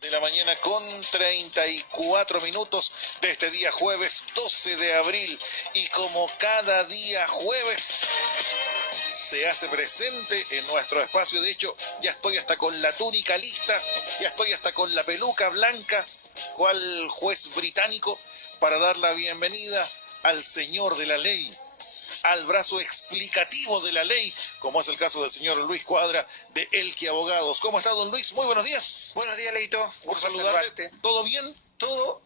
De la mañana con 34 minutos de este día jueves 12 de abril, y como cada día jueves se hace presente en nuestro espacio. De hecho, ya estoy hasta con la túnica lista, ya estoy hasta con la peluca blanca, cual juez británico, para dar la bienvenida al señor de la ley, al brazo explicativo de la ley, como es el caso del señor Luis Cuadra de Elqui Abogados. ¿Cómo está, don Luis? Muy buenos días. Buenos días, Leito. Por saludarte. ¿Todo bien? Todo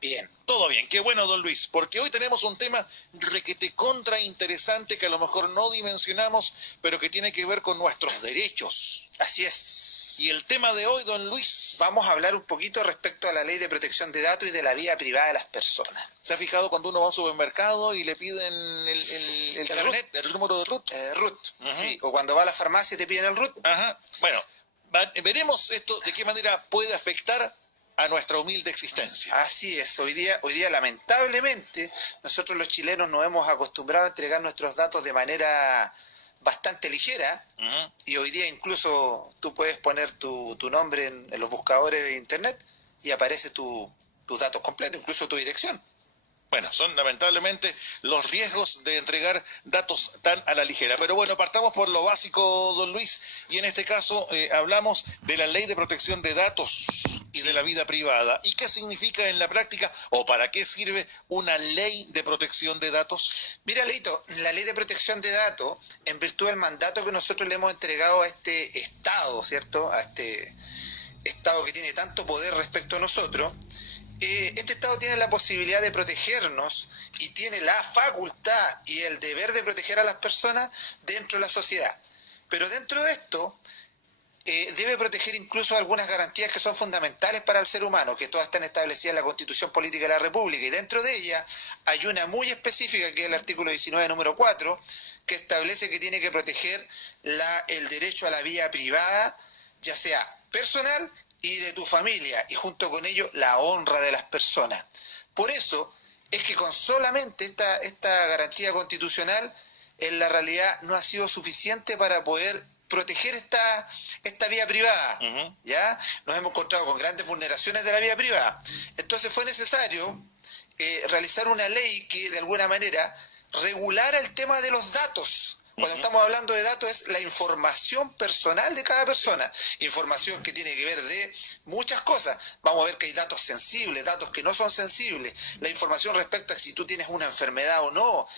bien. Todo bien. Qué bueno, don Luis, porque hoy tenemos un tema requete contra interesante que a lo mejor no dimensionamos, pero que tiene que ver con nuestros derechos. Así es. Y el tema de hoy, don Luis, vamos a hablar un poquito respecto a la ley de protección de datos y de la vida privada de las personas. ¿Se ha fijado cuando uno va a un supermercado y le piden el carnet, el número de RUT? RUT, sí. O cuando va a la farmacia y te piden el RUT. Ajá. Bueno, veremos esto de qué manera puede afectar a nuestra humilde existencia. Así es. Hoy día lamentablemente, nosotros los chilenos nos hemos acostumbrado a entregar nuestros datos de manera bastante ligera, y hoy día incluso tú puedes poner tu nombre en los buscadores de internet y aparece tus datos completos, incluso tu dirección. Bueno, son lamentablemente los riesgos de entregar datos tan a la ligera. Pero bueno, partamos por lo básico, don Luis, y en este caso hablamos de la Ley de Protección de Datos y de la vida privada. ¿Y qué significa en la práctica o para qué sirve una Ley de Protección de Datos? Mira, Leito, la Ley de Protección de Datos, en virtud del mandato que nosotros le hemos entregado a este Estado, ¿cierto? A este Estado que tiene tanto poder respecto a nosotros, este Estado tiene la posibilidad de protegernos y tiene la facultad y el deber de proteger a las personas dentro de la sociedad. Pero dentro de esto, debe proteger incluso algunas garantías que son fundamentales para el ser humano, que todas están establecidas en la Constitución Política de la República, y dentro de ella hay una muy específica, que es el artículo 19, número 4, que establece que tiene que proteger el derecho a la vida privada, ya sea personal y de tu familia, y junto con ello la honra de las personas. Por eso es que con solamente esta garantía constitucional, en la realidad no ha sido suficiente para poder proteger esta vía privada. ¿Ya? Nos hemos encontrado con grandes vulneraciones de la vía privada. Entonces fue necesario realizar una ley que de alguna manera regulara el tema de los datos. Cuando estamos hablando de datos, es la información personal de cada persona, información que tiene que ver de muchas cosas. Vamos a ver que hay datos sensibles, datos que no son sensibles, la información respecto a si tú tienes una enfermedad o no. O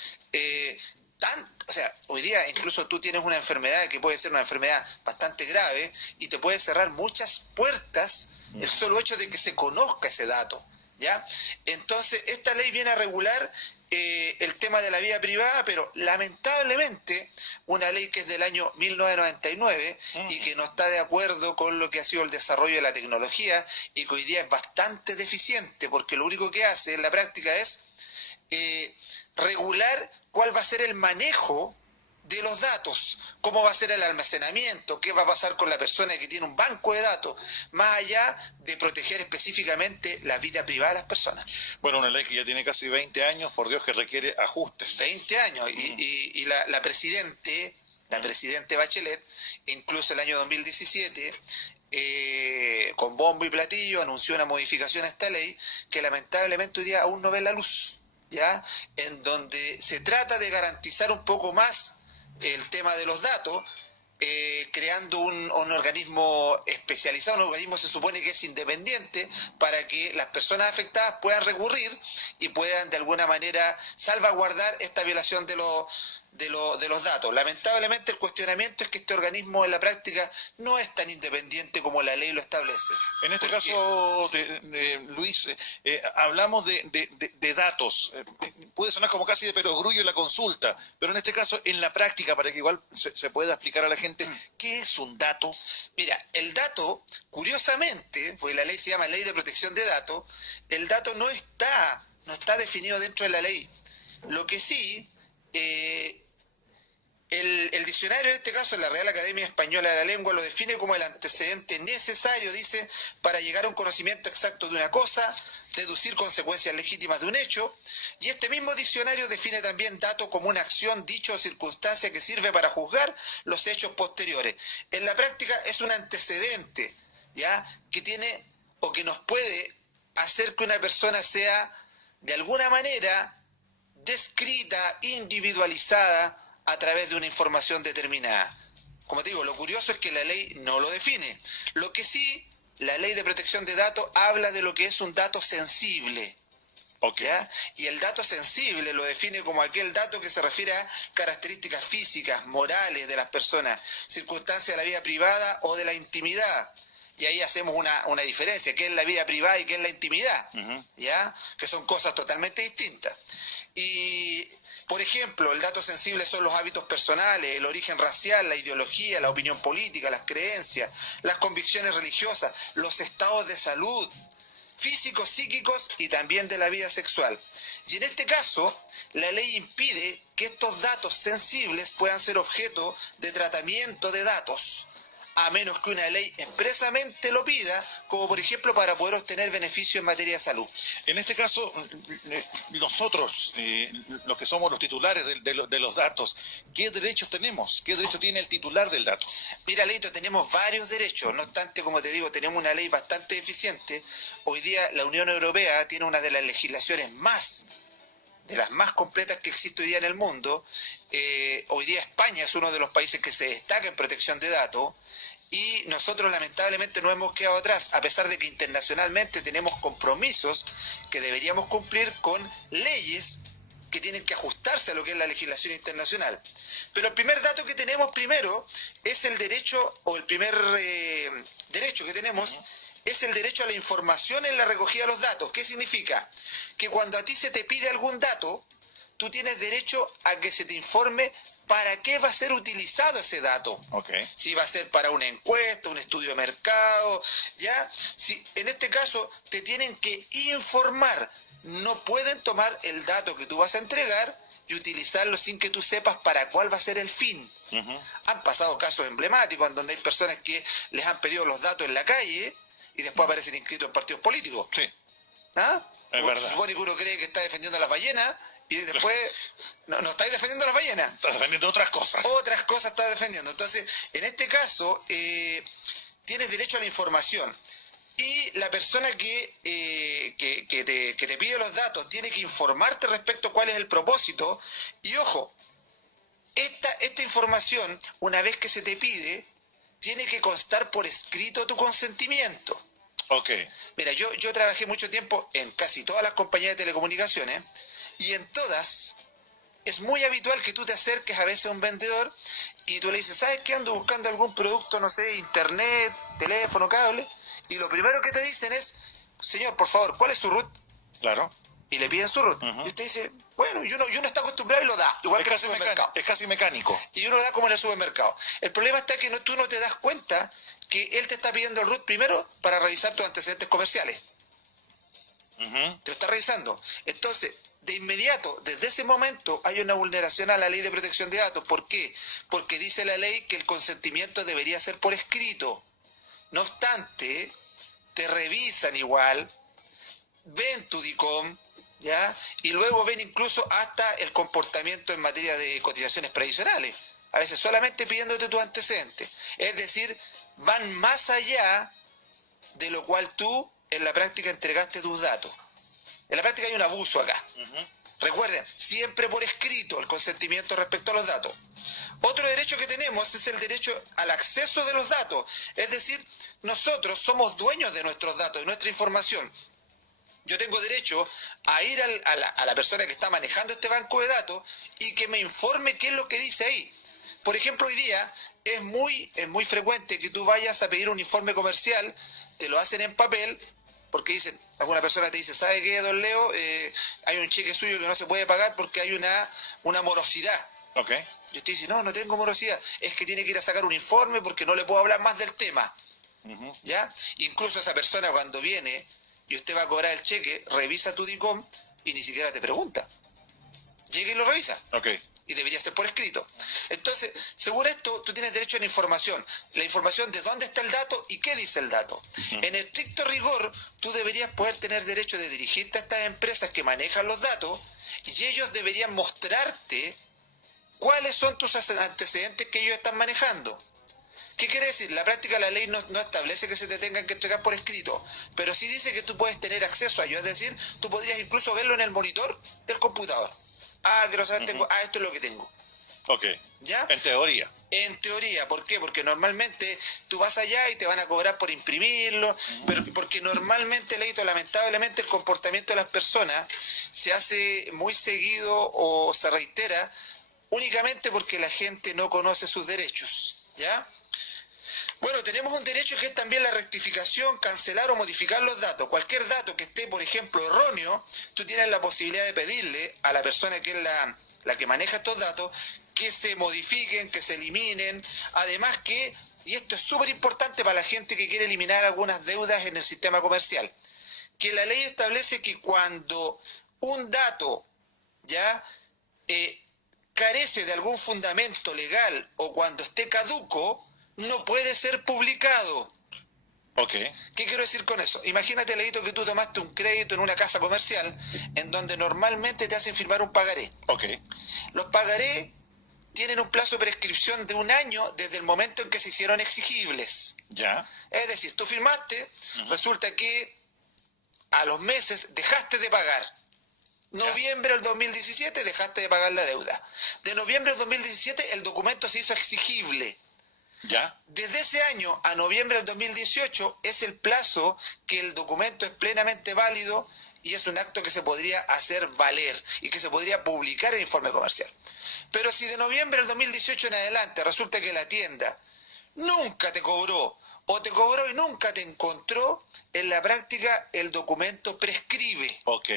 sea, hoy día incluso tú tienes una enfermedad que puede ser una enfermedad bastante grave y te puede cerrar muchas puertas el solo hecho de que se conozca ese dato, ¿ya? Entonces, esta ley viene a regular el tema de la vida privada, pero lamentablemente una ley que es del año 1999 y que no está de acuerdo con lo que ha sido el desarrollo de la tecnología, y que hoy día es bastante deficiente, porque lo único que hace en la práctica es regular cuál va a ser el manejo de los datos, cómo va a ser el almacenamiento, qué va a pasar con la persona que tiene un banco de datos, más allá de proteger específicamente la vida privada de las personas. Bueno, una ley que ya tiene casi 20 años, por Dios, que requiere ajustes. 20 años, y la presidente Bachelet, incluso el año 2017, con bombo y platillo, anunció una modificación a esta ley que lamentablemente hoy día aún no ve la luz, ¿ya? En donde se trata de garantizar un poco más el tema de los datos, creando un organismo especializado, un organismo se supone que es independiente, para que las personas afectadas puedan recurrir y puedan de alguna manera salvaguardar esta violación de los datos. Lamentablemente el cuestionamiento es que este organismo en la práctica no es tan independiente como la ley lo establece. En este caso, Luis, hablamos de datos. Puede sonar como casi de perogrullo la consulta, pero en este caso, en la práctica, para que igual se pueda explicar a la gente, ¿qué es un dato? Mira, el dato, curiosamente, porque la ley se llama Ley de Protección de Datos, el dato no está definido dentro de la ley. Lo que sí, el diccionario, en este caso la Real Academia Española de la Lengua, lo define como el antecedente necesario, dice, para llegar a un conocimiento exacto de una cosa, deducir consecuencias legítimas de un hecho, y este mismo diccionario define también dato como una acción, dicho o circunstancia que sirve para juzgar los hechos posteriores. En la práctica es un antecedente, ¿ya?, que tiene o que una persona sea de alguna manera descrita, individualizada a través de una información determinada. Como te digo, lo curioso es que la ley no lo define. Lo que sí, la ley de protección de datos habla de lo que es un dato sensible. Okay. ¿Ya? Y el dato sensible lo define como aquel dato que se refiere a características físicas, morales de las personas, circunstancias de la vida privada o de la intimidad. Y ahí hacemos una diferencia, qué es la vida privada y qué es la intimidad, ¿ya? Que son cosas totalmente distintas. Y, por ejemplo, el dato sensible son los hábitos personales, el origen racial, la ideología, la opinión política, las creencias, las convicciones religiosas, los estados de salud, físicos, psíquicos y también de la vida sexual. Y en este caso, la ley impide que estos datos sensibles puedan ser objeto de tratamiento de datos, a menos que una ley expresamente lo pida, como por ejemplo para poder obtener beneficios en materia de salud. En este caso, nosotros, los que somos los titulares de los datos, ¿qué derechos tenemos? ¿Qué derecho tiene el titular del dato? Mira, Leito, tenemos varios derechos, no obstante, como te digo, tenemos una ley bastante eficiente. Hoy día la Unión Europea tiene una de las legislaciones de las más completas que existe hoy día en el mundo. Hoy día España es uno de los países que se destaca en protección de datos. Y nosotros lamentablemente no hemos quedado atrás, a pesar de que internacionalmente tenemos compromisos que deberíamos cumplir con leyes que tienen que ajustarse a lo que es la legislación internacional. Pero el primer dato que tenemos primero es el derecho, o el primer derecho que tenemos es el derecho a la información en la recogida de los datos. ¿Qué significa? Que cuando a ti se te pide algún dato, tú tienes derecho a que se te informe para qué va a ser utilizado ese dato. Okay. Si va a ser para una encuesta, un estudio de mercado, ¿ya? Si en este caso te tienen que informar, no pueden tomar el dato que tú vas a entregar y utilizarlo sin que tú sepas para cuál va a ser el fin. Han pasado casos emblemáticos en donde hay personas que les han pedido los datos en la calle y después aparecen inscritos en partidos políticos. Sí. ¿Ah? Es verdad. Se supone que uno cree que está defendiendo a las ballenas y después no estáis defendiendo a las ballenas. Estás defendiendo otras cosas. Otras cosas estás defendiendo. Entonces, en este caso, tienes derecho a la información. Y la persona que te pide los datos tiene que informarte respecto a cuál es el propósito. Y ojo, esta información, una vez que se te pide, tiene que constar por escrito tu consentimiento. Ok. Mira, yo trabajé mucho tiempo en casi todas las compañías de telecomunicaciones y en todas es muy habitual que tú te acerques a veces a un vendedor y tú le dices, ¿sabes qué? Ando buscando algún producto, no sé, internet, teléfono, cable. Y lo primero que te dicen es, señor, por favor, ¿cuál es su root? Claro. Y le piden su root. Y usted dice, bueno, y uno está acostumbrado y lo da, igual que en el supermercado. Es casi mecánico. Y uno lo da como en el supermercado. El problema está que tú no te das cuenta que él te está pidiendo el root primero para revisar tus antecedentes comerciales. Te lo está revisando. Entonces, de inmediato, desde ese momento, hay una vulneración a la ley de protección de datos. ¿Por qué? Porque dice la ley que el consentimiento debería ser por escrito. No obstante, te revisan igual, ven tu DICOM, ¿ya? Y luego ven incluso hasta el comportamiento en materia de cotizaciones previsionales. A veces solamente pidiéndote tus antecedentes. Es decir, van más allá de lo cual tú en la práctica entregaste tus datos. En la práctica hay un abuso acá. Recuerden, siempre por escrito el consentimiento respecto a los datos. Otro derecho que tenemos es el derecho al acceso de los datos. Es decir, nosotros somos dueños de nuestros datos, de nuestra información. Yo tengo derecho a ir a la persona que está manejando este banco de datos y que me informe qué es lo que dice ahí. Por ejemplo, hoy día es muy frecuente que tú vayas a pedir un informe comercial, te lo hacen en papel, porque dicen, alguna persona te dice, ¿sabe qué, don Leo? Hay un cheque suyo que no se puede pagar porque hay una morosidad. Ok. Y usted dice, no tengo morosidad, es que tiene que ir a sacar un informe porque no le puedo hablar más del tema. ¿Ya? Incluso esa persona cuando viene y usted va a cobrar el cheque, revisa tu DICOM y ni siquiera te pregunta. Llega y lo revisa. Ok. Y debería ser por escrito. Entonces, según esto, tú tienes derecho a la información de dónde está el dato y qué dice el dato. En estricto rigor, tú deberías poder tener derecho de dirigirte a estas empresas que manejan los datos y ellos deberían mostrarte cuáles son tus antecedentes que ellos están manejando. ¿Qué quiere decir? La práctica de la ley no establece que se te tengan que entregar por escrito, pero sí dice que tú puedes tener acceso a ello. Es decir, tú podrías incluso verlo en el monitor del computador. Quiero saber, esto es lo que tengo. Ok. ¿Ya? En teoría. En teoría, ¿por qué? Porque normalmente tú vas allá y te van a cobrar por imprimirlo, pero porque normalmente, Leito, lamentablemente el comportamiento de las personas se hace muy seguido o se reitera únicamente porque la gente no conoce sus derechos, ¿ya? Bueno, tenemos un derecho que es también la rectificación, cancelar o modificar los datos. Cualquier dato que esté, por ejemplo, erróneo, tú tienes la posibilidad de pedirle a la persona que es la que maneja estos datos que se modifiquen, que se eliminen. Además que, y esto es súper importante para la gente que quiere eliminar algunas deudas en el sistema comercial, que la ley establece que cuando un dato ya carece de algún fundamento legal o cuando esté caduco, no puede ser publicado. Ok. ¿Qué quiero decir con eso? Imagínate, Leito, que tú tomaste un crédito en una casa comercial en donde normalmente te hacen firmar un pagaré. Ok. Los pagarés tienen un plazo de prescripción de 1 año desde el momento en que se hicieron exigibles. Ya. Es decir, tú firmaste, resulta que a los meses dejaste de pagar. Noviembre del 2017 dejaste de pagar la deuda. De noviembre del 2017 el documento se hizo exigible. Ya. Desde ese año a noviembre del 2018 es el plazo que el documento es plenamente válido y es un acto que se podría hacer valer y que se podría publicar en el informe comercial. Pero si de noviembre del 2018 en adelante resulta que la tienda nunca te cobró o te cobró y nunca te encontró, en la práctica el documento prescribe. Ok.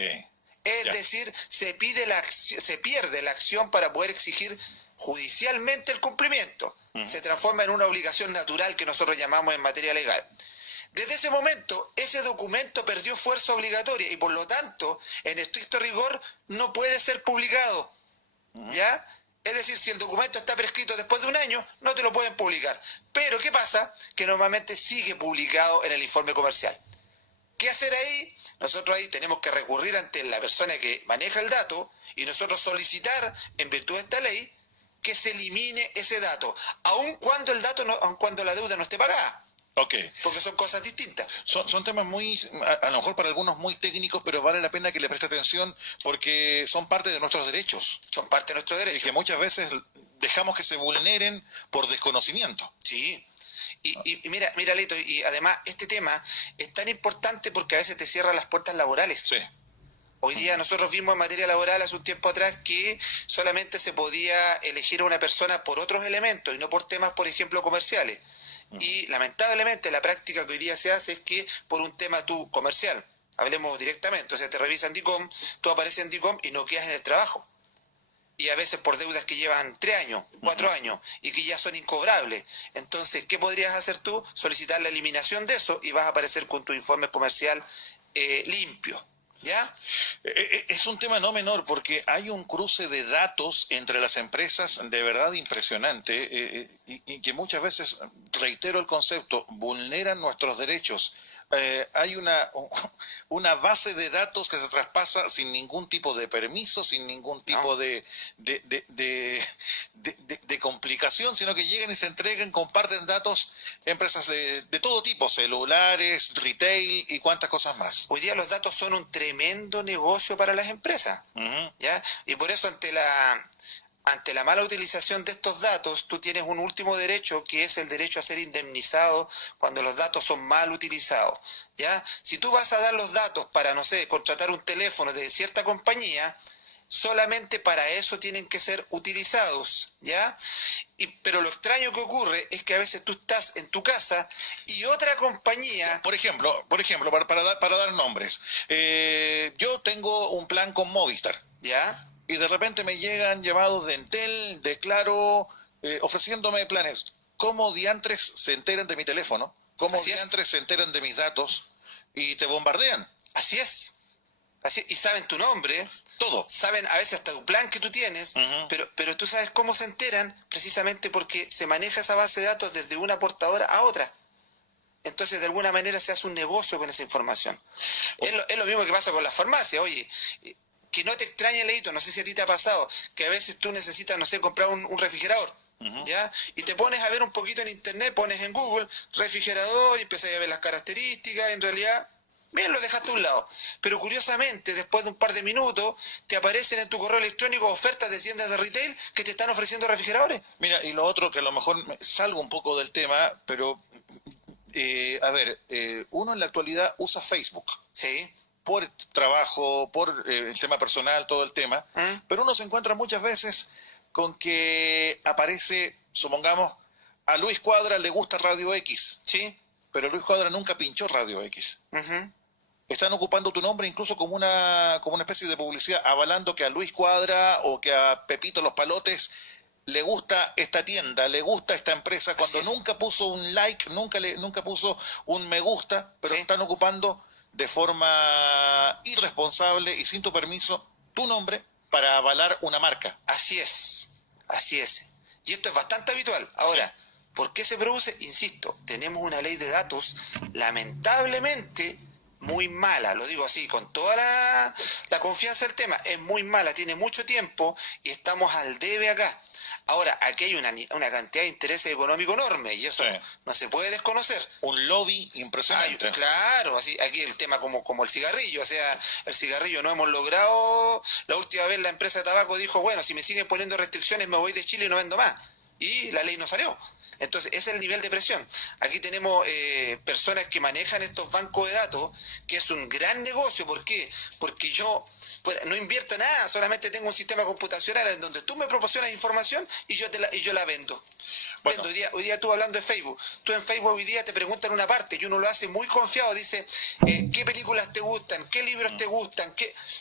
Es decir, se pierde la acción para poder exigir judicialmente el cumplimiento. Se transforma en una obligación natural que nosotros llamamos en materia legal. Desde ese momento, ese documento perdió fuerza obligatoria y por lo tanto, en estricto rigor, no puede ser publicado. ¿Ya? Es decir, si el documento está prescrito después de 1 año, no te lo pueden publicar. Pero, ¿qué pasa? Que normalmente sigue publicado en el informe comercial. ¿Qué hacer ahí? Nosotros ahí tenemos que recurrir ante la persona que maneja el dato y nosotros solicitar, en virtud de esta ley, que se elimine ese dato, aun cuando aun cuando la deuda no esté pagada. Ok. Porque son cosas distintas. Son temas muy, a lo mejor para algunos muy técnicos, pero vale la pena que le preste atención porque son parte de nuestros derechos. Son parte de nuestros derechos. Y que muchas veces dejamos que se vulneren por desconocimiento. Sí. Y mira, Leito, y además este tema es tan importante porque a veces te cierra las puertas laborales. Sí. Hoy día nosotros vimos en materia laboral hace un tiempo atrás que solamente se podía elegir a una persona por otros elementos y no por temas, por ejemplo, comerciales. Y lamentablemente la práctica que hoy día se hace es que por un tema comercial, hablemos directamente, o sea, te revisan DICOM, tú apareces en DICOM y no quedas en el trabajo. Y a veces por deudas que llevan 3 años, 4 años y que ya son incobrables. Entonces, ¿qué podrías hacer tú? Solicitar la eliminación de eso y vas a aparecer con tu informe comercial limpio. ¿Ya? Es un tema no menor porque hay un cruce de datos entre las empresas de verdad impresionante y que muchas veces, reitero el concepto, vulneran nuestros derechos. Hay una base de datos que se traspasa sin ningún tipo de permiso, sin ningún tipo de complicación, sino que llegan y se entregan, comparten datos empresas de todo tipo, celulares, retail y cuantas cosas más. Hoy día los datos son un tremendo negocio para las empresas, ¿ya? Y por eso ante la mala utilización de estos datos, tú tienes un último derecho que es el derecho a ser indemnizado cuando los datos son mal utilizados, ¿ya? Si tú vas a dar los datos para, no sé, contratar un teléfono de cierta compañía, solamente para eso tienen que ser utilizados, ¿ya? Pero lo extraño que ocurre es que a veces tú estás en tu casa y otra compañía... Por ejemplo, para dar nombres, yo tengo un plan con Movistar. ¿Ya? Y de repente me llegan llamados de Entel, de Claro, ofreciéndome planes. ¿Cómo diantres se enteran de mi teléfono? ¿Cómo diantres se enteran de mis datos? Y te bombardean. Así es. Y saben tu nombre. Todo. Saben a veces hasta tu plan que tú tienes, pero tú sabes cómo se enteran precisamente porque se maneja esa base de datos desde una portadora a otra. Entonces, de alguna manera se hace un negocio con esa información. Es lo mismo que pasa con las farmacias. Oye, que no te extrañe, Leito, no sé si a ti te ha pasado, que a veces tú necesitas, no sé, comprar un refrigerador, ¿ya? Y te pones a ver un poquito en internet, pones en Google refrigerador y empiezas a ver las características, en realidad bien, lo dejaste a un lado. Pero curiosamente, después de un par de minutos, te aparecen en tu correo electrónico ofertas de tiendas de retail que te están ofreciendo refrigeradores. Mira, y lo otro que a lo mejor salgo un poco del tema, pero a ver, uno en la actualidad usa Facebook. Sí. Por trabajo, por el tema personal, todo el tema, pero uno se encuentra muchas veces con que aparece, supongamos, a Luis Cuadra le gusta Radio X, Sí. pero Luis Cuadra nunca pinchó Radio X. Están ocupando tu nombre incluso como una especie de publicidad, avalando que a Luis Cuadra o que a Pepito Los Palotes le gusta esta tienda, le gusta esta empresa, cuando nunca puso un like, nunca puso un me gusta, pero están ocupando de forma irresponsable y sin tu permiso tu nombre para avalar una marca. Así es, así es. Y esto es bastante habitual. Ahora, ¿por qué se produce? Insisto, tenemos una ley de datos lamentablemente muy mala, lo digo así, con toda la confianza del tema, es muy mala, tiene mucho tiempo y estamos al debe acá. Ahora, aquí hay una cantidad de intereses económicos enorme y eso no se puede desconocer. Un lobby impresionante. Claro, así, aquí el tema como el cigarrillo, o sea, el cigarrillo no hemos logrado, la última vez la empresa de tabaco dijo, bueno, si me siguen poniendo restricciones me voy de Chile y no vendo más. Y la ley no salió. Entonces, ese es el nivel de presión. Aquí tenemos personas que manejan estos bancos de datos, que es un gran negocio. ¿Por qué? Porque yo no invierto nada, solamente tengo un sistema computacional en donde tú me proporcionas información y yo la vendo. Bueno. Hoy día tú hablando de Facebook, tú en Facebook hoy día te preguntan una parte y uno lo hace muy confiado, dice, ¿qué películas te gustan? ¿Qué libros te gustan?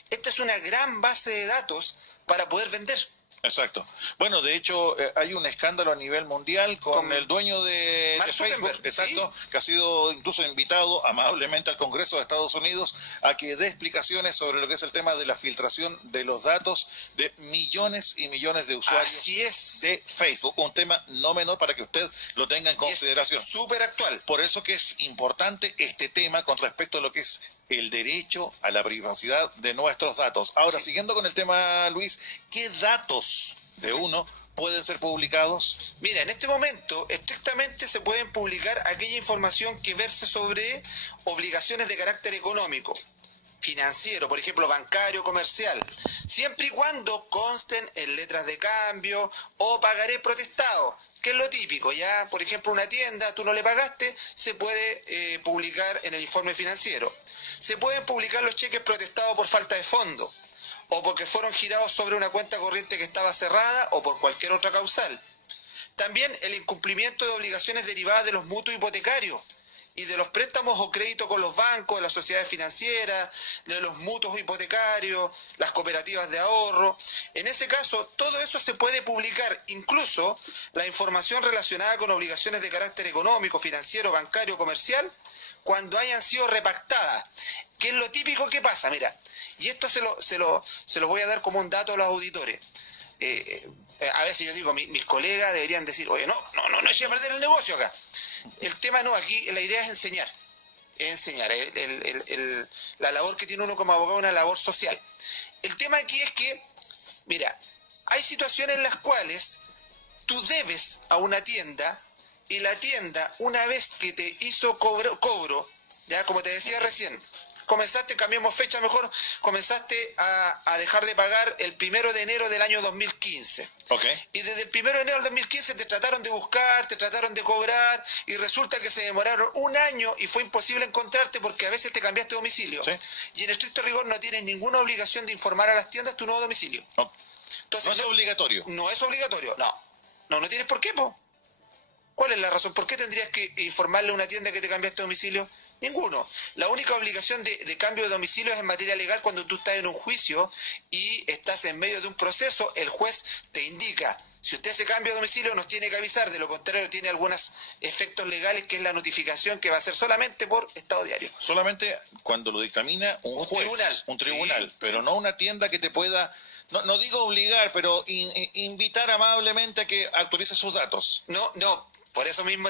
Esta es una gran base de datos para poder vender. Exacto. Bueno, de hecho, hay un escándalo a nivel mundial con el dueño de Facebook, exacto, que ha sido incluso invitado amablemente al Congreso de Estados Unidos a que dé explicaciones sobre lo que es el tema de la filtración de los datos de millones y millones de usuarios de Facebook. Un tema no menor para que usted lo tenga en consideración. Súper actual. Por eso que es importante este tema con respecto a lo que es el derecho a la privacidad de nuestros datos. Ahora, siguiendo con el tema, Luis, ¿qué datos de uno pueden ser publicados? Mira, en este momento estrictamente se pueden publicar aquella información que verse sobre obligaciones de carácter económico, financiero, por ejemplo, bancario, comercial, siempre y cuando consten en letras de cambio o pagaré protestado, que es lo típico, ya, por ejemplo, una tienda, tú no le pagaste, se puede publicar en el informe financiero. Se pueden publicar los cheques protestados por falta de fondo, o porque fueron girados sobre una cuenta corriente que estaba cerrada, o por cualquier otra causal. También el incumplimiento de obligaciones derivadas de los mutuos hipotecarios y de los préstamos o créditos con los bancos, de las sociedades financieras, de los mutuos hipotecarios, las cooperativas de ahorro. En ese caso, todo eso se puede publicar, incluso la información relacionada con obligaciones de carácter económico, financiero, bancario, comercial, cuando hayan sido repactadas, que es lo típico que pasa, mira, y esto se lo voy a dar como un dato a los auditores. A veces yo digo, mis colegas deberían decir, oye, no eche a perder el negocio acá. El tema no, aquí la idea es enseñar. La labor que tiene uno como abogado es una labor social. El tema aquí es que, mira, hay situaciones en las cuales tú debes a una tienda y la tienda, una vez que te hizo cobro, ya como te decía recién, comenzaste, cambiamos fecha mejor, comenzaste a dejar de pagar el 1 de enero del año 2015. Y desde el 1 de enero del 2015 te trataron de buscar, te trataron de cobrar y resulta que se demoraron un año y fue imposible encontrarte porque a veces te cambiaste de domicilio. Y en estricto rigor no tienes ninguna obligación de informar a las tiendas tu nuevo domicilio. Entonces, no es obligatorio. No es obligatorio, no tienes por qué, po. ¿Cuál es la razón? ¿Por qué tendrías que informarle a una tienda que te cambiaste de domicilio? Ninguno. La única obligación de cambio de domicilio es en materia legal cuando tú estás en un juicio y estás en medio de un proceso, el juez te indica, si usted se cambia de domicilio nos tiene que avisar, de lo contrario tiene algunos efectos legales que es la notificación que va a ser solamente por estado diario. Solamente cuando lo dictamina un juez, un tribunal, pero no una tienda que te pueda, no digo obligar, pero invitar amablemente a que actualice sus datos. No. Por eso mismo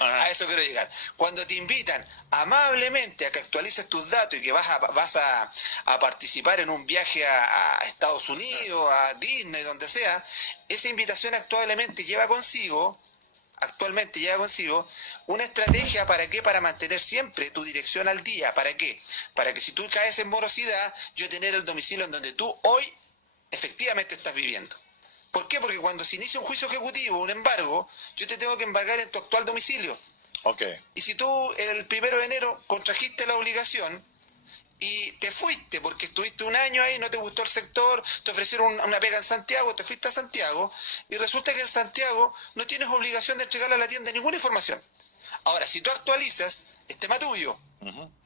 a eso quiero llegar. Cuando te invitan amablemente a que actualices tus datos y que vas a participar en un viaje a Estados Unidos, a Disney, donde sea, esa invitación actualmente lleva consigo eventualmente lleva consigo una estrategia ¿para qué? Para mantener siempre tu dirección al día. ¿Para qué? Para que si tú caes en morosidad, yo tener el domicilio en donde tú hoy efectivamente estás viviendo. ¿Por qué? Porque cuando se inicia un juicio ejecutivo, un embargo, yo te tengo que embargar en tu actual domicilio. Okay. Y si tú el 1 de enero contrajiste la obligación y te fuiste porque estuviste un año ahí, no te gustó el sector, te ofrecieron una pega en Santiago, te fuiste a Santiago y resulta que en Santiago no tienes obligación de entregarle a la tienda ninguna información. Ahora, si tú actualizas, es tema tuyo,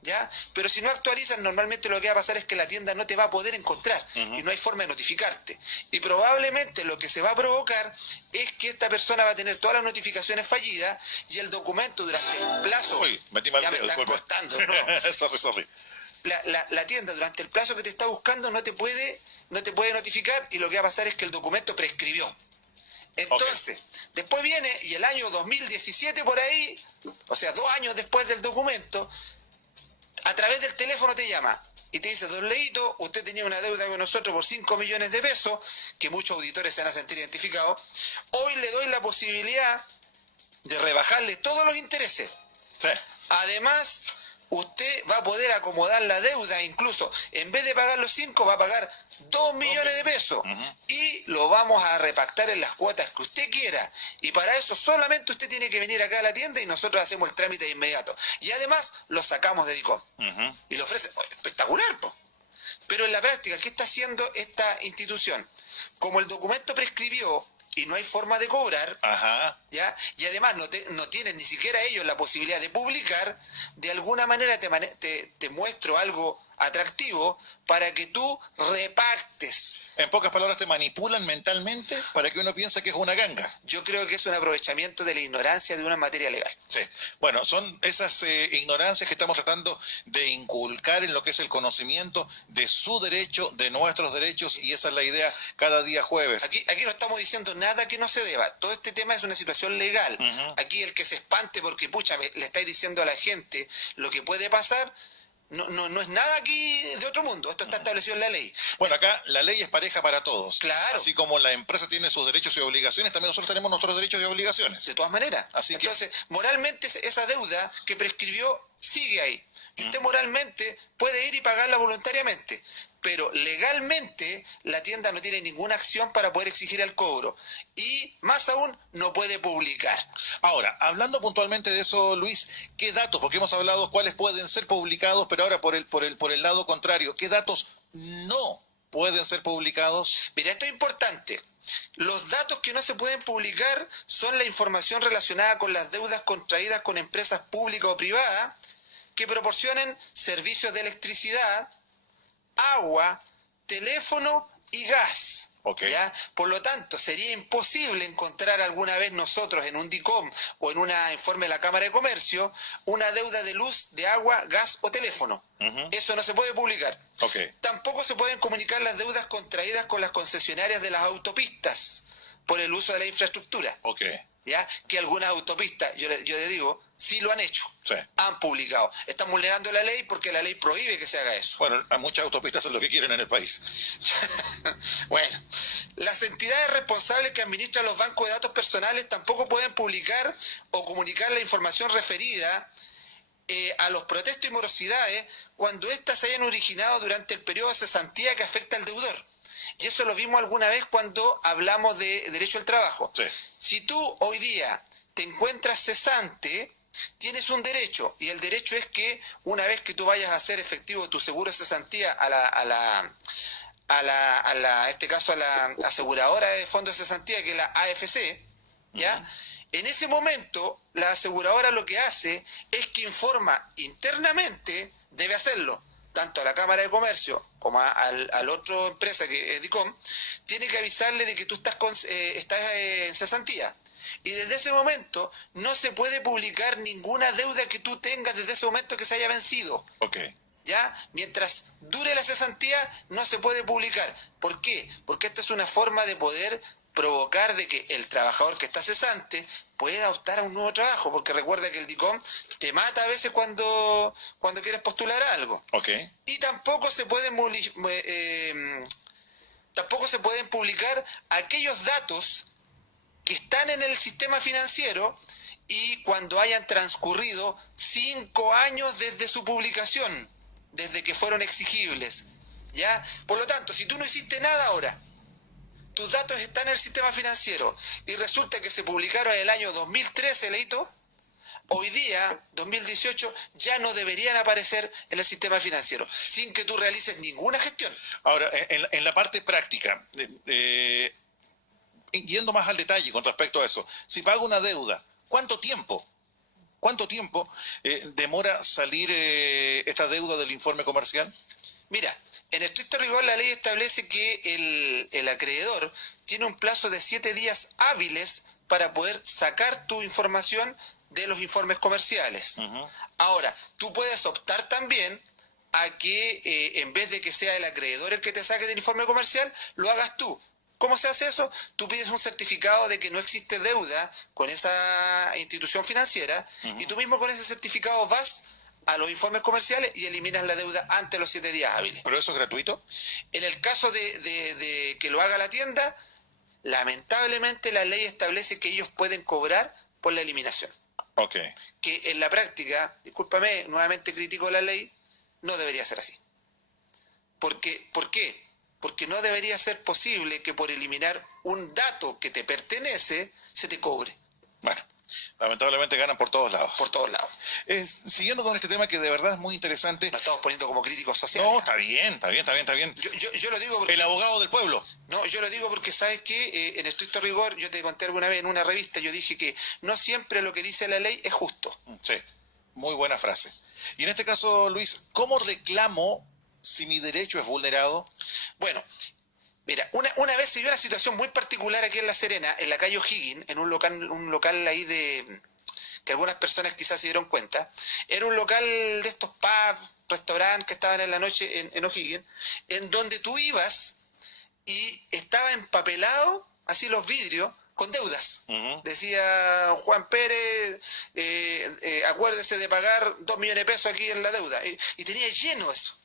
¿ya? Pero si no actualizas, normalmente lo que va a pasar es que la tienda no te va a poder encontrar y no hay forma de notificarte. Y probablemente lo que se va a provocar es que esta persona va a tener todas las notificaciones fallidas y el documento durante el plazo... Uy, metí mal ya dedo, me están cortando, ¿no? sorry. La tienda durante el plazo que te está buscando no te puede notificar y lo que va a pasar es que el documento prescribió. Entonces, después viene y el año 2017 por ahí, o sea, 2 años después del documento, a través del teléfono te llama y te dice: don Leito, usted tenía una deuda con nosotros por 5 millones de pesos, que muchos auditores se van a sentir identificados, hoy le doy la posibilidad de rebajarle todos los intereses. Sí. Además, usted va a poder acomodar la deuda, incluso en vez de pagar los 5, va a pagar 2 millones de pesos y lo vamos a repactar en las cuotas que usted quiera. Y para eso solamente usted tiene que venir acá a la tienda y nosotros hacemos el trámite de inmediato. Y además lo sacamos de DICOM. Y lo ofrece, espectacular, po. Pero en la práctica, ¿qué está haciendo esta institución? Como el documento prescribió y no hay forma de cobrar, ¿ya? Y además no tienen ni siquiera ellos la posibilidad de publicar, de alguna manera te muestro algo atractivo para que tú repactes. En pocas palabras, te manipulan mentalmente para que uno piense que es una ganga. Yo creo que es un aprovechamiento de la ignorancia de una materia legal. Sí, bueno, son esas ignorancias que estamos tratando de inculcar en lo que es el conocimiento de su derecho, de nuestros derechos, y esa es la idea cada día jueves. Aquí no estamos diciendo nada que no se deba. Todo este tema es una situación legal. Aquí el que se espante porque, pucha, le estáis diciendo a la gente lo que puede pasar, no es nada aquí de otro mundo. Esto está establecido en la ley. Bueno, acá la ley es pareja para todos. Claro. Así como la empresa tiene sus derechos y obligaciones, también nosotros tenemos nuestros derechos y obligaciones. De todas maneras. Entonces, moralmente esa deuda que prescribió sigue ahí. Y usted moralmente puede ir y pagarla voluntariamente. Pero legalmente la tienda no tiene ninguna acción para poder exigir el cobro. Y más aún, no puede publicar. Ahora, hablando puntualmente de eso, Luis, ¿qué datos? Porque hemos hablado cuáles pueden ser publicados, pero ahora por el lado contrario, ¿qué datos no pueden ser publicados? Mira, esto es importante. Los datos que no se pueden publicar son la información relacionada con las deudas contraídas con empresas públicas o privadas que proporcionen servicios de electricidad, agua, teléfono y gas. ¿Ya? Por lo tanto, sería imposible encontrar alguna vez nosotros en un DICOM o en un informe de la Cámara de Comercio una deuda de luz, de agua, gas o teléfono. Eso no se puede publicar. Tampoco se pueden comunicar las deudas contraídas con las concesionarias de las autopistas por el uso de la infraestructura. ¿Ya? Que algunas autopistas, yo le digo, sí lo han hecho. Han publicado. Están vulnerando la ley porque la ley prohíbe que se haga eso. Bueno, a muchas autopistas es lo que quieren en el país. Bueno, las entidades responsables que administran los bancos de datos personales tampoco pueden publicar o comunicar la información referida a los protestos y morosidades cuando éstas se hayan originado durante el periodo de cesantía que afecta al deudor. Y eso lo vimos alguna vez cuando hablamos de derecho al trabajo. Si tú hoy día te encuentras cesante, tienes un derecho, y el derecho es que una vez que tú vayas a hacer efectivo tu seguro de cesantía este caso a la aseguradora de fondos de cesantía, que es la AFC, ¿ya? En ese momento, la aseguradora lo que hace es que informa internamente, debe hacerlo, tanto a la Cámara de Comercio como a la otra empresa que es DICOM, tiene que avisarle de que tú estás en cesantía. Y desde ese momento no se puede publicar ninguna deuda que tú tengas desde ese momento que se haya vencido. ¿Ya? Mientras dure la cesantía no se puede publicar. ¿Por qué? Porque esta es una forma de poder provocar de que el trabajador que está cesante pueda optar a un nuevo trabajo, porque recuerda que el DICOM te mata a veces cuando quieres postular algo. Y tampoco se pueden publicar aquellos datos que están en el sistema financiero y cuando hayan transcurrido 5 años desde su publicación, desde que fueron exigibles, ¿ya? Por lo tanto, si tú no hiciste nada ahora, tus datos están en el sistema financiero y resulta que se publicaron en el año 2013, Leito, hoy día, 2018, ya no deberían aparecer en el sistema financiero, sin que tú realices ninguna gestión. Ahora, en la parte práctica, yendo más al detalle con respecto a eso, si pago una deuda, ¿cuánto tiempo demora salir esta deuda del informe comercial? Mira, en estricto rigor la ley establece que el acreedor tiene un plazo de 7 días hábiles para poder sacar tu información de los informes comerciales. Ahora, tú puedes optar también a que en vez de que sea el acreedor el que te saque del informe comercial, lo hagas tú. ¿Cómo se hace eso? Tú pides un certificado de que no existe deuda con esa institución financiera y tú mismo con ese certificado vas a los informes comerciales y eliminas la deuda antes de los 7 días hábiles. ¿Pero eso es gratuito? En el caso de que lo haga la tienda, lamentablemente la ley establece que ellos pueden cobrar por la eliminación. Okay. Que en la práctica, discúlpame, nuevamente critico la ley, no debería ser así. ¿Por qué? Porque no debería ser posible que por eliminar un dato que te pertenece, se te cobre. Bueno, lamentablemente ganan por todos lados. Por todos lados. Siguiendo con este tema que de verdad es muy interesante. Nos estamos poniendo como críticos sociales. No, está bien. Yo lo digo porque... El abogado del pueblo. No, yo lo digo porque, ¿sabes qué? En estricto rigor, yo te conté alguna vez en una revista, yo dije que no siempre lo que dice la ley es justo. Sí, muy buena frase. Y en este caso, Luis, ¿cómo reclamo si mi derecho es vulnerado? Bueno, mira, una vez se dio una situación muy particular aquí en La Serena, en la calle O'Higgins, en un local ahí que algunas personas quizás se dieron cuenta. Era un local de estos pubs, restaurantes que estaban en la noche en O'Higgins, en donde tú ibas y estaba empapelado, así los vidrios, con deudas. Decía Juan Pérez, acuérdese de pagar 2 millones de pesos aquí en la deuda. Y tenía lleno eso.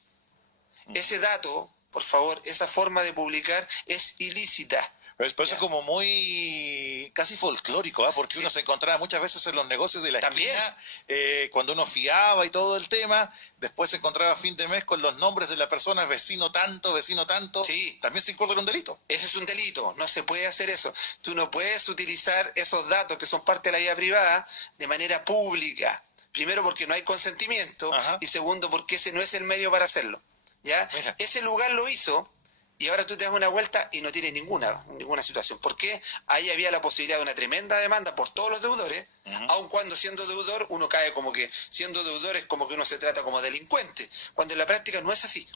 Ese dato, por favor, esa forma de publicar es ilícita. Pero eso es como muy casi folclórico, porque uno se encontraba muchas veces en los negocios de la esquina, cuando uno fiaba y todo el tema, después se encontraba a fin de mes con los nombres de la persona, vecino tanto, sí. También se incurre en un delito. Ese es un delito, no se puede hacer eso. Tú no puedes utilizar esos datos que son parte de la vida privada de manera pública. Primero porque no hay consentimiento y segundo porque ese no es el medio para hacerlo. ¿Ya? Ese lugar lo hizo y ahora tú te das una vuelta y no tiene ninguna situación. ¿Por qué? Ahí había la posibilidad de una tremenda demanda por todos los deudores, aun cuando siendo deudor uno cae como que, siendo deudor es como que uno se trata como delincuente, cuando en la práctica no es así.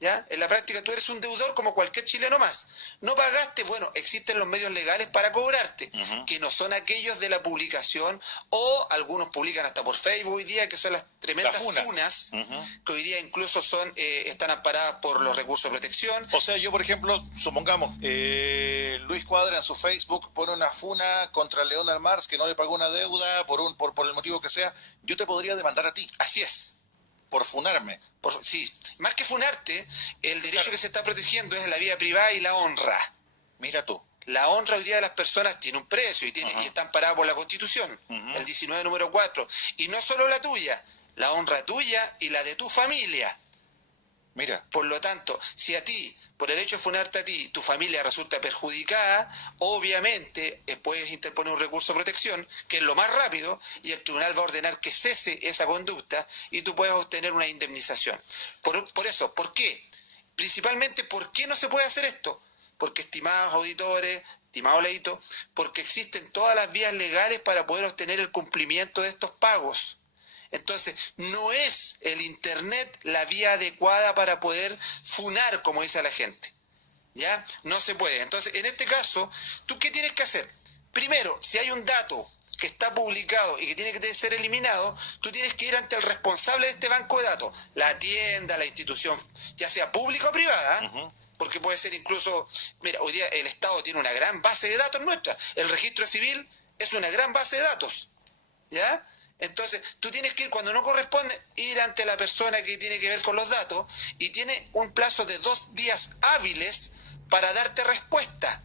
¿Ya? En la práctica tú eres un deudor como cualquier chileno más. No pagaste, bueno, existen los medios legales para cobrarte, que no son aquellos de la publicación, o algunos publican hasta por Facebook hoy día, que son las tremendas funas, que hoy día incluso están amparadas por los recursos de protección. O sea, yo por ejemplo, supongamos, Luis Cuadra en su Facebook pone una funa contra Leonard Mars que no le pagó una deuda por el motivo que sea, yo te podría demandar a ti. Así es. Por funarme. Sí, más que funarte, el derecho que se está protegiendo es la vida privada y la honra. Mira tú. La honra hoy día de las personas tiene un precio y está amparada por la Constitución, el 19 número 4. Y no solo la tuya, la honra tuya y la de tu familia. Mira. Por lo tanto, si a ti, por el hecho de funarte a ti, tu familia resulta perjudicada, obviamente puedes interponer un recurso de protección, que es lo más rápido, y el tribunal va a ordenar que cese esa conducta y tú puedes obtener una indemnización. Por eso, ¿por qué? Principalmente, ¿por qué no se puede hacer esto? Porque, estimados auditores, estimado Leito, porque existen todas las vías legales para poder obtener el cumplimiento de estos pagos. Entonces, no es el Internet la vía adecuada para poder funar, como dice la gente. ¿Ya? No se puede. Entonces, en este caso, ¿tú qué tienes que hacer? Primero, si hay un dato que está publicado y que tiene que ser eliminado, tú tienes que ir ante el responsable de este banco de datos, la tienda, la institución, ya sea pública o privada, porque puede ser incluso, mira, hoy día el Estado tiene una gran base de datos nuestra, el registro civil es una gran base de datos, ¿ya? Entonces, tú tienes que ir, cuando no corresponde, ir ante la persona que tiene que ver con los datos y tiene un plazo de 2 días hábiles para darte respuesta,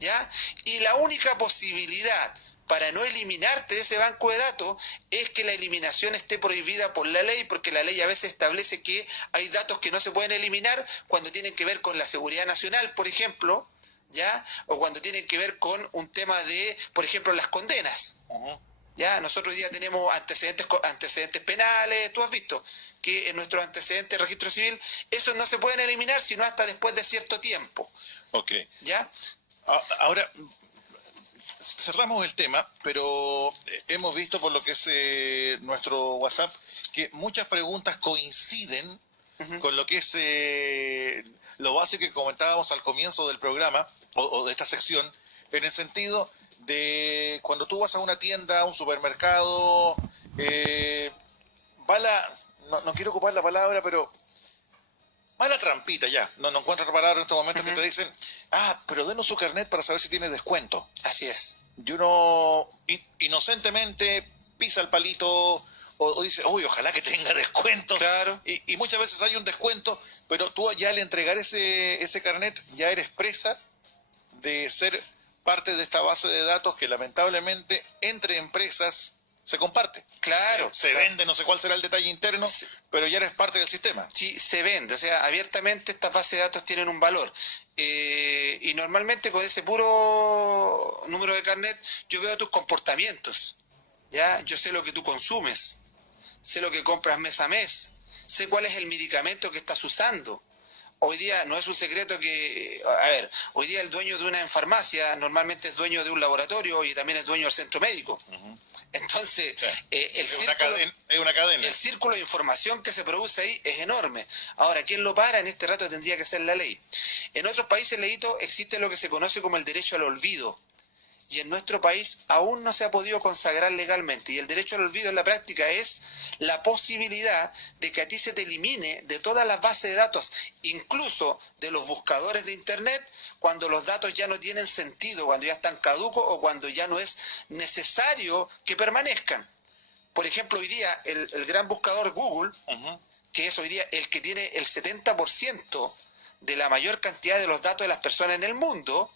¿ya? Y la única posibilidad para no eliminarte de ese banco de datos es que la eliminación esté prohibida por la ley, porque la ley a veces establece que hay datos que no se pueden eliminar cuando tienen que ver con la seguridad nacional, por ejemplo, ¿ya? O cuando tienen que ver con un tema de, por ejemplo, las condenas. ¿Ya? Nosotros hoy día tenemos antecedentes penales, tú has visto que en nuestros antecedentes de registro civil, esos no se pueden eliminar sino hasta después de cierto tiempo. Ok. ¿Ya? Ahora, cerramos el tema, pero hemos visto por lo que es nuestro WhatsApp que muchas preguntas coinciden con lo que es lo básico que comentábamos al comienzo del programa o de esta sección, en el sentido de cuando tú vas a una tienda, a un supermercado, no quiero ocupar la palabra, pero va la trampita ya, no encuentro otra palabra en estos momentos que te dicen, pero denos su carnet para saber si tiene descuento. Así es. Y uno inocentemente pisa el palito o dice, uy, ojalá que tenga descuento. Claro. Y muchas veces hay un descuento, pero tú ya al entregar ese carnet ya eres presa de ser parte de esta base de datos que lamentablemente entre empresas se comparte. Claro. Se vende, no sé cuál será el detalle interno, sí, pero ya eres parte del sistema. Sí, se vende. O sea, abiertamente estas bases de datos tienen un valor. Y normalmente con ese puro número de carnet yo veo tus comportamientos. ¿Ya? Yo sé lo que tú consumes. Sé lo que compras mes a mes. Sé cuál es el medicamento que estás usando. Hoy día no es un secreto que, hoy día el dueño de una farmacia normalmente es dueño de un laboratorio y también es dueño del centro médico. Entonces, es una cadena. El círculo de información que se produce ahí es enorme. Ahora, ¿quién lo para? En este rato tendría que ser la ley. En otros países, Leito, existe lo que se conoce como el derecho al olvido. Y en nuestro país aún no se ha podido consagrar legalmente. Y el derecho al olvido en la práctica es la posibilidad de que a ti se te elimine de todas las bases de datos, incluso de los buscadores de Internet, cuando los datos ya no tienen sentido, cuando ya están caducos o cuando ya no es necesario que permanezcan. Por ejemplo, hoy día el gran buscador Google, que es hoy día el que tiene el 70% de la mayor cantidad de los datos de las personas en el mundo,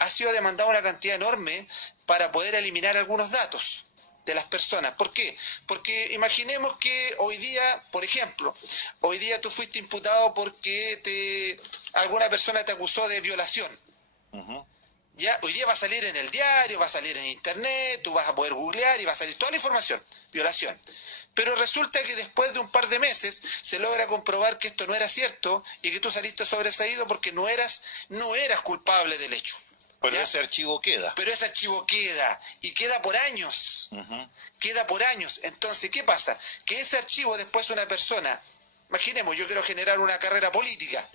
ha sido demandado una cantidad enorme para poder eliminar algunos datos de las personas. ¿Por qué? Porque imaginemos que hoy día, por ejemplo, hoy día tú fuiste imputado porque alguna persona te acusó de violación. ¿Ya? Hoy día va a salir en el diario, va a salir en internet, tú vas a poder googlear y va a salir toda la información, violación. Pero resulta que después de un par de meses se logra comprobar que esto no era cierto y que tú saliste sobreseído porque no eras culpable del hecho. Pero ¿ya? Ese archivo queda. Pero ese archivo queda y queda por años. Queda por años. Entonces, ¿qué pasa? Que ese archivo después una persona, imaginemos, yo quiero generar una carrera política,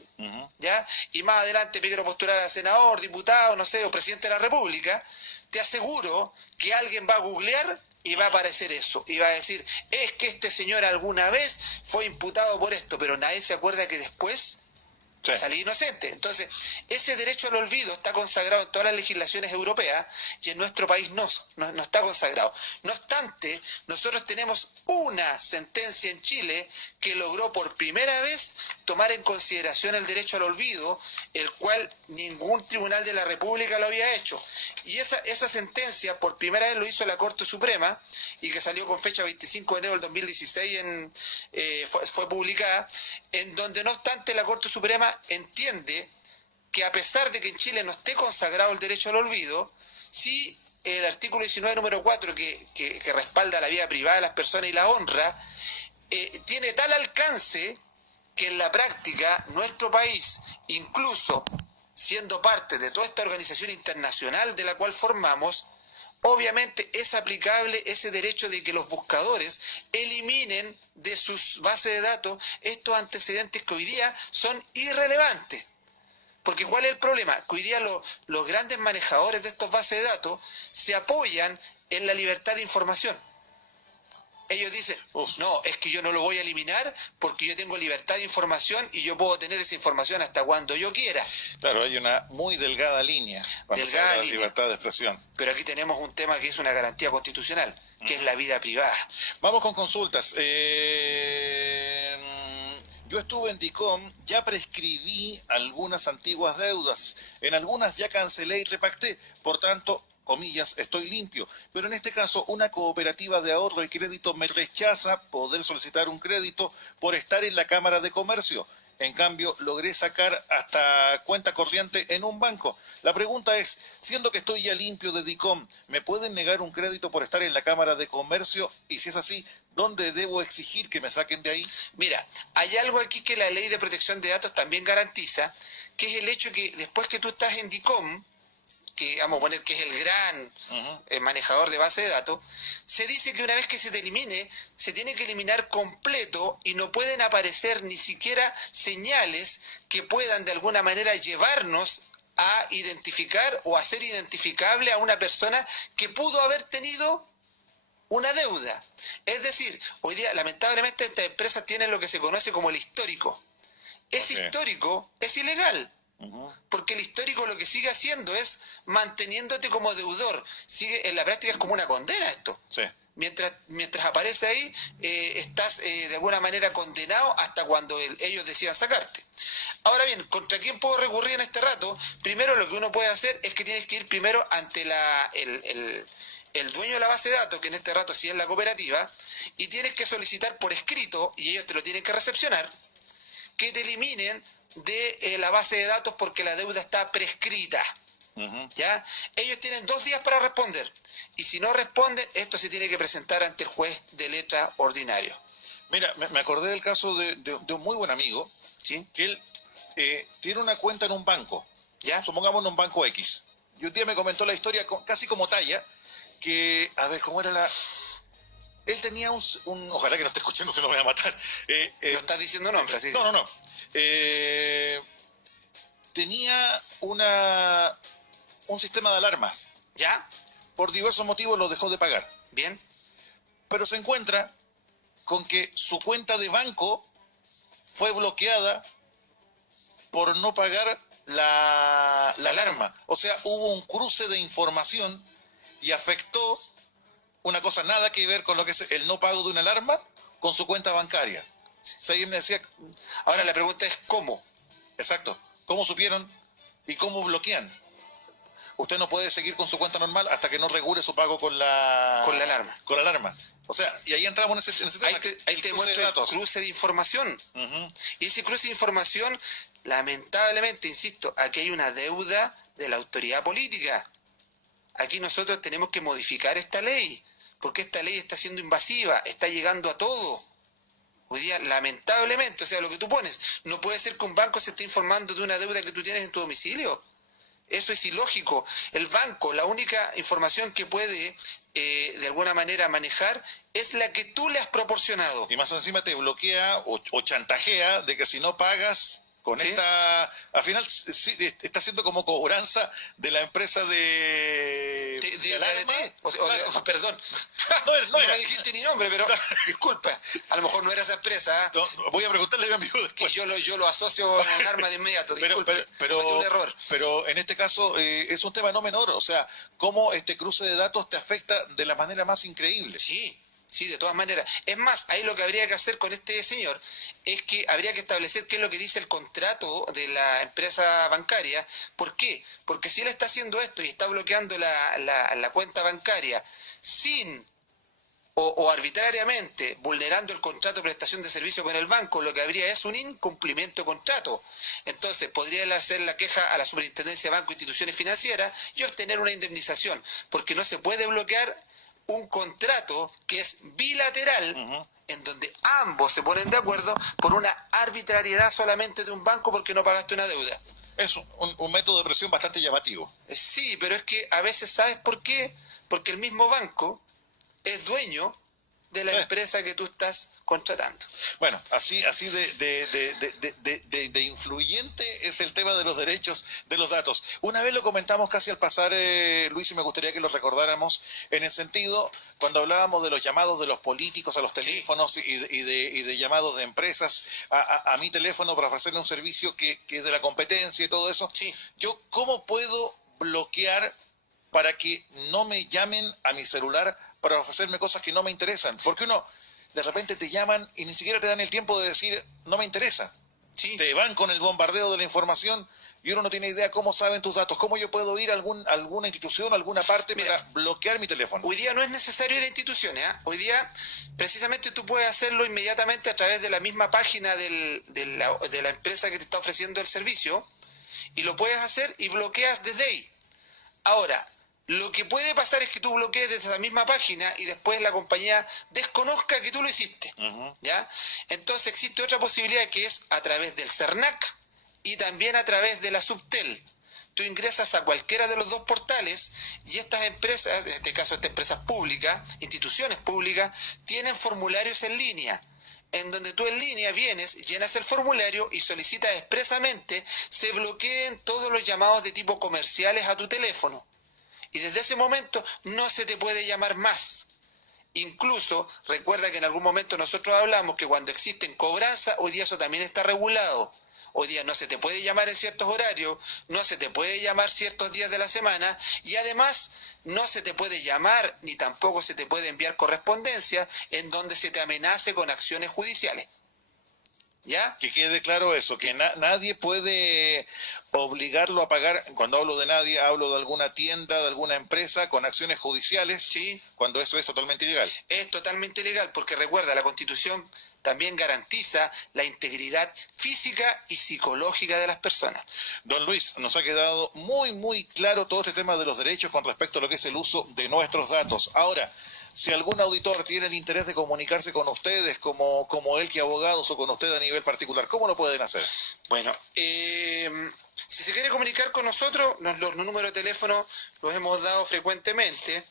¿ya? Y más adelante me quiero postular a senador, diputado, no sé, o presidente de la República, te aseguro que alguien va a googlear y va a aparecer eso, y va a decir, es que este señor alguna vez fue imputado por esto, pero nadie se acuerda que después salí inocente. Entonces, ese derecho al olvido está consagrado en todas las legislaciones europeas y en nuestro país no está consagrado. No obstante, nosotros tenemos una sentencia en Chile que logró por primera vez tomar en consideración el derecho al olvido, el cual ningún tribunal de la República lo había hecho. Y esa sentencia por primera vez lo hizo la Corte Suprema, y que salió con fecha 25 de enero del 2016, fue publicada, en donde no obstante la Corte Suprema entiende que a pesar de que en Chile no esté consagrado el derecho al olvido, sí el artículo 19, número 4, que respalda la vida privada de las personas y la honra, tiene tal alcance que en la práctica nuestro país, incluso siendo parte de toda esta organización internacional de la cual formamos, obviamente es aplicable ese derecho de que los buscadores eliminen de sus bases de datos estos antecedentes que hoy día son irrelevantes. Porque ¿cuál es el problema? Que hoy día los grandes manejadores de estos bases de datos se apoyan en la libertad de información. Ellos dicen, no, es que yo no lo voy a eliminar porque yo tengo libertad de información y yo puedo tener esa información hasta cuando yo quiera. Claro, hay una muy delgada línea cuando se habla de libertad de expresión. Pero aquí tenemos un tema que es una garantía constitucional, que es la vida privada. Vamos con consultas. Yo estuve en DICOM, ya prescribí algunas antiguas deudas, en algunas ya cancelé y repacté, por tanto, comillas, estoy limpio. Pero en este caso, una cooperativa de ahorro y crédito me rechaza poder solicitar un crédito por estar en la Cámara de Comercio. En cambio, logré sacar hasta cuenta corriente en un banco. La pregunta es, siendo que estoy ya limpio de DICOM, ¿me pueden negar un crédito por estar en la Cámara de Comercio? Y si es así, ¿dónde debo exigir que me saquen de ahí? Mira, hay algo aquí que la Ley de Protección de Datos también garantiza, que es el hecho que después que tú estás en DICOM, que vamos a poner que es el gran manejador de base de datos, se dice que una vez que se te elimine, se tiene que eliminar completo y no pueden aparecer ni siquiera señales que puedan de alguna manera llevarnos a identificar o hacer identificable a una persona que pudo haber tenido una deuda. Es decir, hoy día lamentablemente estas empresas tienen lo que se conoce como el histórico. Ese histórico es ilegal. Porque el histórico lo que sigue haciendo es manteniéndote como deudor. Sigue, en la práctica es como una condena esto. Sí. Mientras aparece ahí, estás de alguna manera condenado hasta cuando ellos decidan sacarte. Ahora bien, ¿contra quién puedo recurrir en este rato? Primero lo que uno puede hacer es que tienes que ir primero ante el dueño de la base de datos, que en este rato sí es la cooperativa, y tienes que solicitar por escrito, y ellos te lo tienen que recepcionar, que te eliminen de la base de datos porque la deuda está prescrita. ¿Ya? Ellos tienen 2 días para responder. Y si no responden, esto se tiene que presentar ante el juez de letra ordinario. Mira, me acordé del caso de un muy buen amigo, ¿sí? Que él tiene una cuenta en un banco, ¿ya? Supongamos en un banco X. Y un día me comentó la historia casi como talla, que, a ver, ¿cómo era la...? Él tenía ojalá que no esté escuchando, se lo voy a matar. No estás diciendo nombre, así. No. Tenía un sistema de alarmas. ¿Ya? Por diversos motivos lo dejó de pagar. Bien. Pero se encuentra con que su cuenta de banco fue bloqueada por no pagar la alarma. O sea, hubo un cruce de información y afectó una cosa nada que ver con lo que es el no pago de una alarma con su cuenta bancaria. O sea, me decía... Ahora la pregunta es ¿cómo? Exacto. ¿Cómo supieron y cómo bloquean? Usted no puede seguir con su cuenta normal hasta que no regule su pago con la alarma. Con la alarma. O sea, y ahí entramos en ese tema. Ahí te muestro el cruce de información. Y ese cruce de información, lamentablemente, insisto, aquí hay una deuda de la autoridad política. Aquí nosotros tenemos que modificar esta ley, porque esta ley está siendo invasiva, está llegando a todo. Hoy día, lamentablemente, o sea, lo que tú pones, no puede ser que un banco se esté informando de una deuda que tú tienes en tu domicilio. Eso es ilógico. El banco, la única información que puede de alguna manera manejar es la que tú le has proporcionado. Y más encima te bloquea o chantajea de que si no pagas con ¿sí? Al final sí, está haciendo como cobranza de la empresa de ADT. Perdón, no me dijiste ni nombre, pero disculpa, a lo mejor no era esa empresa. No, voy a preguntarle a mi amigo después. Que yo lo asocio con un arma de inmediato, disculpe, pero un error. Pero en este caso es un tema no menor, o sea, cómo este cruce de datos te afecta de la manera más increíble. Sí, de todas maneras. Es más, ahí lo que habría que hacer con este señor es que habría que establecer qué es lo que dice el contrato de la empresa bancaria. ¿Por qué? Porque si él está haciendo esto y está bloqueando la cuenta bancaria sin o arbitrariamente vulnerando el contrato de prestación de servicio con el banco, lo que habría es un incumplimiento de contrato. Entonces podría él hacer la queja a la Superintendencia de Banco e Instituciones Financieras y obtener una indemnización, porque no se puede bloquear un contrato que es bilateral, en donde ambos se ponen de acuerdo por una arbitrariedad solamente de un banco porque no pagaste una deuda. Es un método de presión bastante llamativo. Sí, pero es que a veces, ¿sabes por qué? Porque el mismo banco es dueño de la empresa que tú estás contratando. Bueno, así de influyente es el tema de los derechos de los datos. Una vez lo comentamos casi al pasar, Luis, y me gustaría que lo recordáramos en el sentido, cuando hablábamos de los llamados de los políticos a los teléfonos y de llamados de empresas a mi teléfono para ofrecerle un servicio que es de la competencia y todo eso. Yo, ¿cómo puedo bloquear para que no me llamen a mi celular para ofrecerme cosas que no me interesan? Porque uno, de repente te llaman y ni siquiera te dan el tiempo de decir, no me interesa. Te van con el bombardeo de la información y uno no tiene idea cómo saben tus datos. ¿Cómo yo puedo ir a alguna institución, a alguna parte para bloquear mi teléfono? Hoy día no es necesario ir a instituciones, ¿eh? Hoy día precisamente tú puedes hacerlo inmediatamente a través de la misma página de la empresa que te está ofreciendo el servicio, y lo puedes hacer y bloqueas desde ahí. Ahora, lo que puede pasar es que tú bloquees desde esa misma página y después la compañía desconozca que tú lo hiciste, ¿ya? Entonces existe otra posibilidad, que es a través del CERNAC y también a través de la Subtel. Tú ingresas a cualquiera de los dos portales y estas empresas, en este caso estas empresas públicas, instituciones públicas, tienen formularios en línea, en donde tú en línea vienes, llenas el formulario y solicitas expresamente se bloqueen todos los llamados de tipo comerciales a tu teléfono. Y desde ese momento no se te puede llamar más. Incluso, recuerda que en algún momento nosotros hablamos que cuando existen cobranzas, hoy día eso también está regulado. Hoy día no se te puede llamar en ciertos horarios, no se te puede llamar ciertos días de la semana, y además no se te puede llamar ni tampoco se te puede enviar correspondencia en donde se te amenace con acciones judiciales. ¿Ya? Que quede claro eso, que nadie puede obligarlo a pagar. Cuando hablo de nadie, hablo de alguna tienda, de alguna empresa con acciones judiciales, sí, cuando eso es totalmente ilegal. Es totalmente ilegal, porque recuerda, la Constitución también garantiza la integridad física y psicológica de las personas. Don Luis, nos ha quedado muy claro todo este tema de los derechos con respecto a lo que es el uso de nuestros datos. Ahora, si algún auditor tiene el interés de comunicarse con ustedes como Elqui Abogados o con usted a nivel particular, ¿cómo lo pueden hacer? Bueno, si se quiere comunicar con nosotros, los números de teléfono los hemos dado frecuentemente.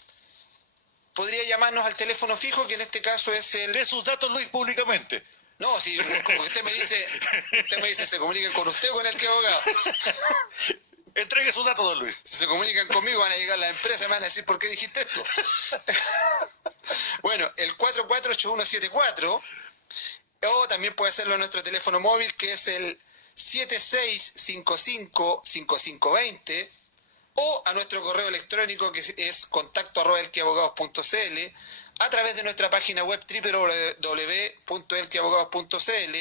Podría llamarnos al teléfono fijo, que en este caso es el... De sus datos, Luis, públicamente. No, si como usted me dice, se comuniquen con usted o con Elqui Abogado. Entregue sus datos, don Luis. Si se comunican conmigo van a llegar las empresas y me van a decir, ¿por qué dijiste esto? Bueno, el 448174, o también puede hacerlo en nuestro teléfono móvil, que es el 76555520, o a nuestro correo electrónico, que es contacto@elquiabogados.cl, a través de nuestra página web www.elquiabogados.cl.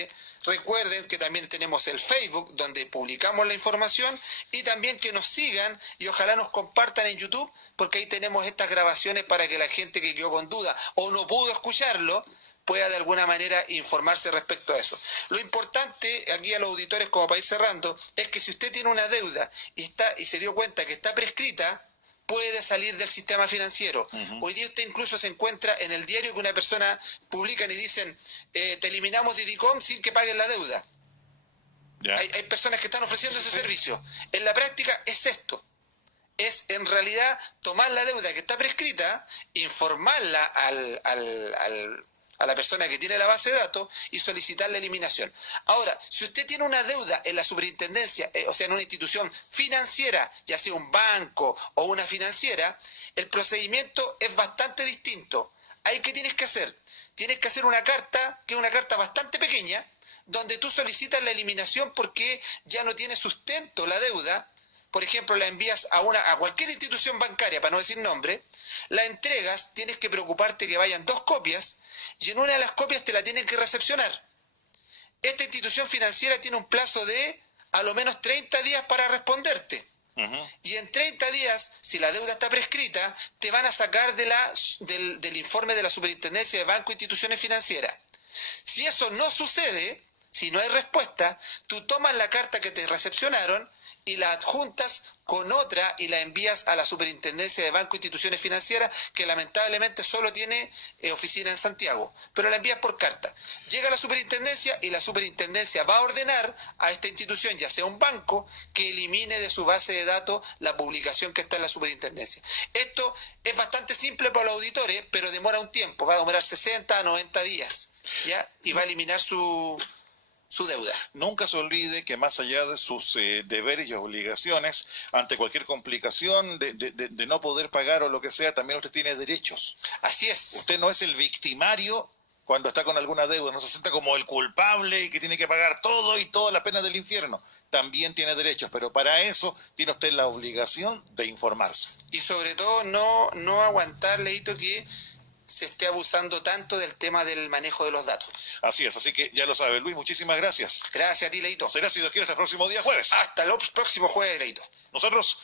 Recuerden que también tenemos el Facebook, donde publicamos la información, y también que nos sigan y ojalá nos compartan en YouTube, porque ahí tenemos estas grabaciones para que la gente que quedó con duda o no pudo escucharlo pueda de alguna manera informarse respecto a eso. Lo importante aquí a los auditores, como para ir cerrando, es que si usted tiene una deuda y se dio cuenta que está prescrita, puede salir del sistema financiero. Hoy día usted incluso se encuentra en el diario que una persona publican y dicen, te eliminamos de DICOM sin que paguen la deuda. Hay personas que están ofreciendo ese servicio. En la práctica es esto. Es en realidad tomar la deuda que está prescrita, informarla a la persona que tiene la base de datos y solicitar la eliminación. Ahora, si usted tiene una deuda en la superintendencia, o sea, en una institución financiera, ya sea un banco o una financiera, el procedimiento es bastante distinto. ¿Ahí qué tienes que hacer? Tienes que hacer una carta, que es una carta bastante pequeña, donde tú solicitas la eliminación porque ya no tiene sustento la deuda. Por ejemplo, la envías a cualquier institución bancaria, para no decir nombre, la entregas, tienes que preocuparte que vayan 2 copias, y en una de las copias te la tienen que recepcionar. Esta institución financiera tiene un plazo de a lo menos 30 días para responderte. Y en 30 días, si la deuda está prescrita, te van a sacar del informe de la Superintendencia de Banco e Instituciones Financieras. Si eso no sucede, si no hay respuesta, tú tomas la carta que te recepcionaron y la adjuntas con otra y la envías a la Superintendencia de Banco e Instituciones Financieras, que lamentablemente solo tiene oficina en Santiago, pero la envías por carta. Llega a la Superintendencia y la Superintendencia va a ordenar a esta institución, ya sea un banco, que elimine de su base de datos la publicación que está en la Superintendencia. Esto es bastante simple para los auditores, pero demora un tiempo, va a demorar 60 a 90 días, ¿ya? Y va a eliminar su deuda. Nunca se olvide que más allá de sus deberes y obligaciones, ante cualquier complicación de no poder pagar o lo que sea, también usted tiene derechos. Así es. Usted no es el victimario cuando está con alguna deuda, no se sienta como el culpable y que tiene que pagar todo y toda la pena del infierno. También tiene derechos, pero para eso tiene usted la obligación de informarse. Y sobre todo no aguantar, Leito, que se esté abusando tanto del tema del manejo de los datos. Así es, así que ya lo sabe, Luis, muchísimas gracias. Gracias a ti, Leito. Será, si Dios quiere, hasta el próximo día jueves. Hasta el próximo jueves, Leito. Nosotros